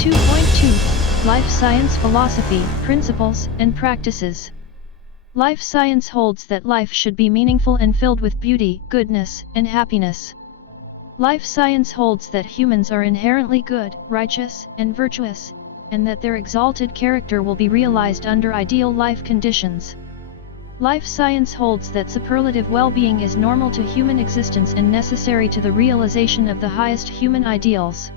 2.2 Life Science Philosophy, Principles, and Practices. Life science holds that life should be meaningful and filled with beauty, goodness, and happiness. Life science holds that humans are inherently good, righteous, and virtuous, and that their exalted character will be realized under ideal life conditions. Life science holds that superlative well-being is normal to human existence and necessary to the realization of the highest human ideals.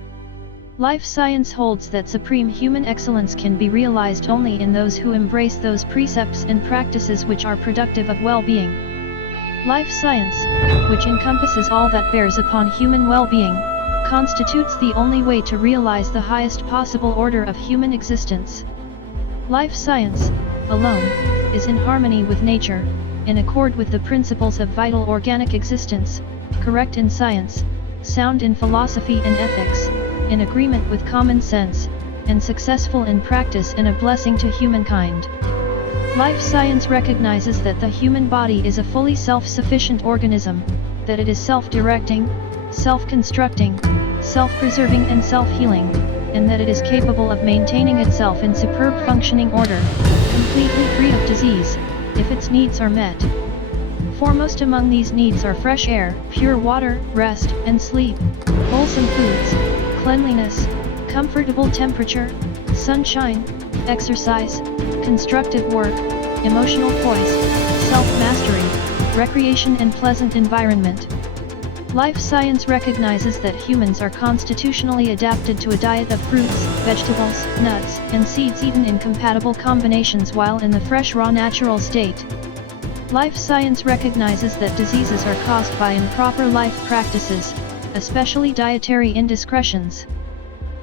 Life science holds that supreme human excellence can be realized only in those who embrace those precepts and practices which are productive of well-being. Life science, which encompasses all that bears upon human well-being, constitutes the only way to realize the highest possible order of human existence. Life science, alone, is in harmony with nature, in accord with the principles of vital organic existence, correct in science, sound in philosophy and ethics, in agreement with common sense, and successful in practice and a blessing to humankind. Life science recognizes that the human body is a fully self-sufficient organism, that it is self-directing, self-constructing, self-preserving and self-healing, and that it is capable of maintaining itself in superb functioning order, completely free of disease, if its needs are met. Foremost among these needs are fresh air, pure water, rest and sleep, wholesome foods, cleanliness, comfortable temperature, sunshine, exercise, constructive work, emotional poise, self-mastery, recreation and pleasant environment. Life science recognizes that humans are constitutionally adapted to a diet of fruits, vegetables, nuts, and seeds eaten in compatible combinations while in the fresh raw natural state. Life science recognizes that diseases are caused by improper life practices, especially dietary indiscretions.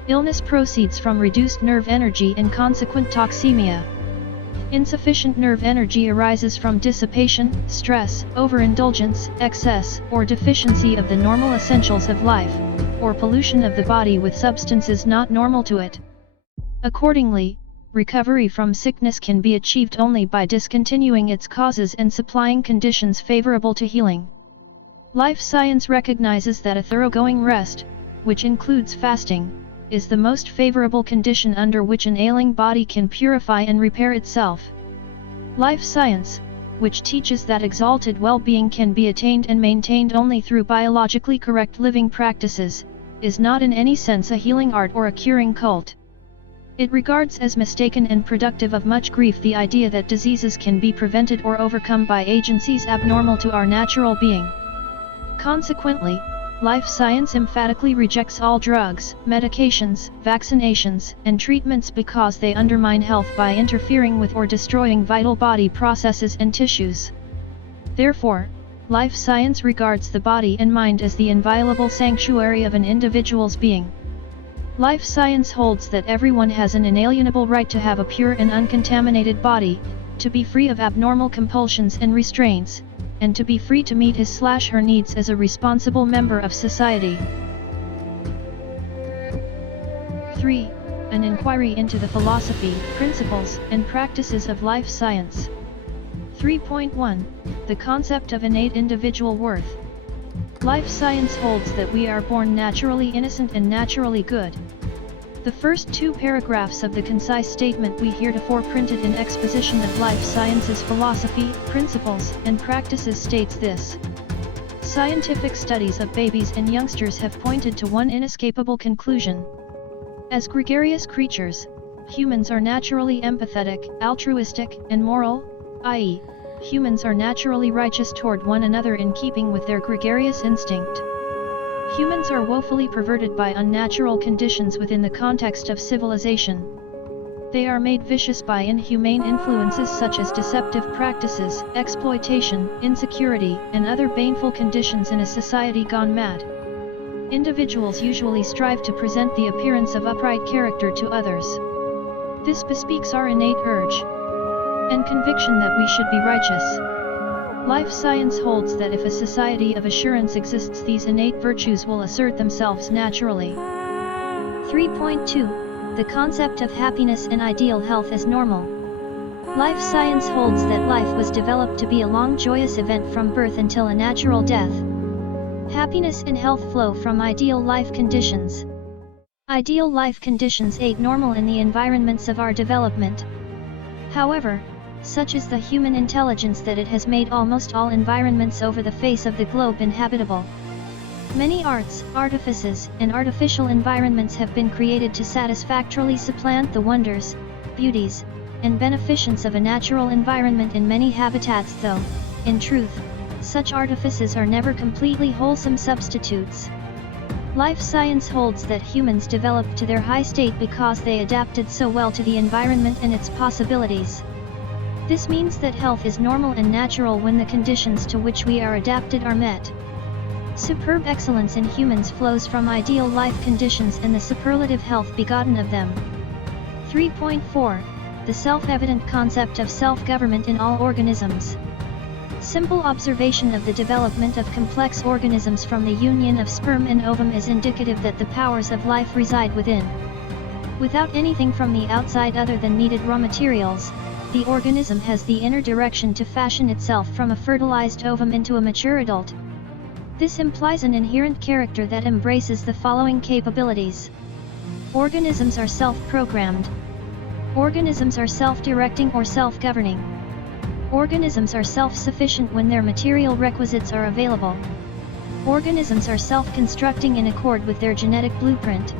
Illness proceeds from reduced nerve energy and consequent toxemia. Insufficient nerve energy arises from dissipation, stress, overindulgence, excess, or deficiency of the normal essentials of life, or pollution of the body with substances not normal to it. Accordingly, recovery from sickness can be achieved only by discontinuing its causes and supplying conditions favorable to healing. Life science recognizes that a thoroughgoing rest, which includes fasting, is the most favorable condition under which an ailing body can purify and repair itself. Life science, which teaches that exalted well-being can be attained and maintained only through biologically correct living practices, is not in any sense a healing art or a curing cult. It regards as mistaken and productive of much grief the idea that diseases can be prevented or overcome by agencies abnormal to our natural being. Consequently, life science emphatically rejects all drugs, medications, vaccinations, and treatments because they undermine health by interfering with or destroying vital body processes and tissues. Therefore, life science regards the body and mind as the inviolable sanctuary of an individual's being. Life science holds that everyone has an inalienable right to have a pure and uncontaminated body, to be free of abnormal compulsions and restraints, and to be free to meet his/her needs as a responsible member of society. 3. An inquiry into the philosophy, principles, and practices of life science. 3.1 The concept of innate individual worth. Life science holds that we are born naturally innocent and naturally good. The first two paragraphs of the concise statement we heretofore printed in exposition of life sciences philosophy, principles, and practices states this. Scientific studies of babies and youngsters have pointed to one inescapable conclusion. As gregarious creatures, humans are naturally empathetic, altruistic, and moral, i.e., humans are naturally righteous toward one another in keeping with their gregarious instinct. Humans are woefully perverted by unnatural conditions within the context of civilization. They are made vicious by inhumane influences such as deceptive practices, exploitation, insecurity, and other baneful conditions in a society gone mad. Individuals usually strive to present the appearance of upright character to others. This bespeaks our innate urge and conviction that we should be righteous. Life science holds that if a society of assurance exists, these innate virtues will assert themselves naturally. 3.2 The concept of happiness and ideal health as normal. Life science holds that life was developed to be a long joyous event from birth until a natural death. Happiness and health flow from ideal life conditions. Ideal life conditions aid normal in the environments of our development. However, such is the human intelligence that it has made almost all environments over the face of the globe inhabitable. Many arts, artifices, and artificial environments have been created to satisfactorily supplant the wonders, beauties, and beneficence of a natural environment in many habitats, though, in truth, such artifices are never completely wholesome substitutes. Life science holds that humans developed to their high state because they adapted so well to the environment and its possibilities. This means that health is normal and natural when the conditions to which we are adapted are met. Superb excellence in humans flows from ideal life conditions and the superlative health begotten of them. 3.4. The self-evident concept of self-government in all organisms. Simple observation of the development of complex organisms from the union of sperm and ovum is indicative that the powers of life reside within. Without anything from the outside other than needed raw materials, the organism has the inner direction to fashion itself from a fertilized ovum into a mature adult. This implies an inherent character that embraces the following capabilities. Organisms are self-programmed. Organisms are self-directing or self-governing. Organisms are self-sufficient when their material requisites are available. Organisms are self-constructing in accord with their genetic blueprint.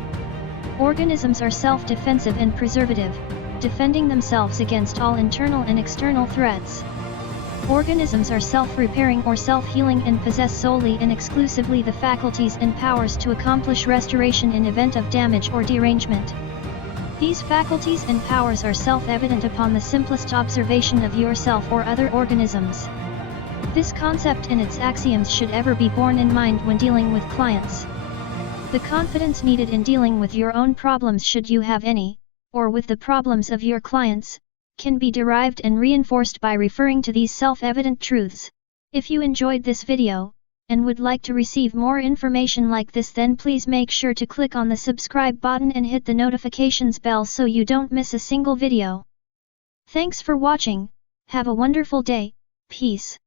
Organisms are self-defensive and preservative, defending themselves against all internal and external threats. Organisms are self-repairing or self-healing and possess solely and exclusively the faculties and powers to accomplish restoration in event of damage or derangement. These faculties and powers are self-evident upon the simplest observation of yourself or other organisms. This concept and its axioms should ever be borne in mind when dealing with clients. The confidence needed in dealing with your own problems, should you have any, or with the problems of your clients, can be derived and reinforced by referring to these self-evident truths. If you enjoyed this video, and would like to receive more information like this, then please make sure to click on the subscribe button and hit the notifications bell so you don't miss a single video. Thanks for watching, have a wonderful day, peace.